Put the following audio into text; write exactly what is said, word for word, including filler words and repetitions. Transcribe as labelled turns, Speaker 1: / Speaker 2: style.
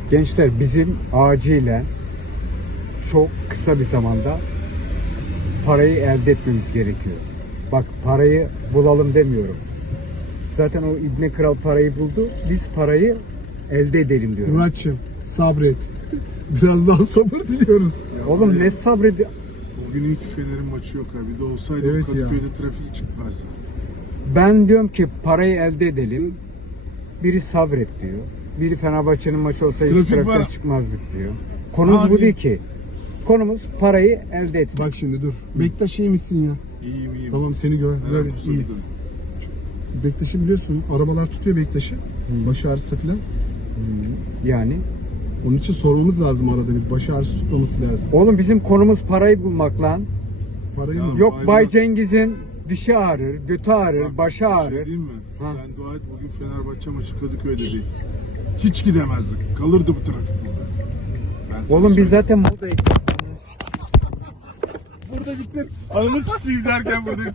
Speaker 1: Gençler bizim acilen çok kısa bir zamanda parayı elde etmemiz gerekiyor. Bak parayı bulalım demiyorum. Zaten o İbne Kral parayı buldu. Biz parayı elde edelim diyorum.
Speaker 2: Muratçım sabret. Biraz daha sabır diliyoruz.
Speaker 3: Ya
Speaker 1: Oğlum
Speaker 3: var ya,
Speaker 1: ne sabredi...
Speaker 3: Bugün ilk Fener'in maçı yok abi. Bir de olsaydı
Speaker 2: Evet
Speaker 3: o Kadıköy'de trafik çıkmazdı.
Speaker 1: Ben diyorum ki parayı elde edelim. Biri sabret diyor. Biri Fenerbahçe'nin maçı olsa hiç
Speaker 3: Trafik
Speaker 1: trafikten
Speaker 3: var.
Speaker 1: çıkmazdık diyor. Konumuz
Speaker 3: Abi.
Speaker 1: bu değil ki. Konumuz parayı elde etmek.
Speaker 2: Bak şimdi dur. Bektaş iyi misin ya?
Speaker 3: İyiyim iyiyim.
Speaker 2: Tamam seni gör.
Speaker 3: Helal
Speaker 2: Böyle
Speaker 3: olsun
Speaker 2: iyi.
Speaker 3: bir de.
Speaker 2: Bektaş'ı biliyorsun. Arabalar tutuyor Bektaş'ı. Baş ağrısı falan.
Speaker 1: Yani.
Speaker 2: Onun için sormamız lazım arada bir. Baş ağrısı tutmaması lazım.
Speaker 1: Oğlum bizim konumuz parayı bulmak lan.
Speaker 2: Parayı
Speaker 3: Ya,
Speaker 2: mı?
Speaker 1: Yok
Speaker 3: Aynen.
Speaker 1: Bay Cengiz'in dişi ağrır, götü ağrır,
Speaker 3: Bak,
Speaker 1: başı
Speaker 3: bir şey
Speaker 1: ağrır.
Speaker 3: Değil mi?
Speaker 1: Ha.
Speaker 3: Sen dua et bugün Fenerbahçe maçı Kadıköy'de değil. Hiç gidemezdik. Kalırdı bu trafik burada. Ben sana
Speaker 1: Oğlum biz
Speaker 3: söyleyeyim.
Speaker 1: zaten moda
Speaker 3: Burada gittim. Ananı sikeyim derken burada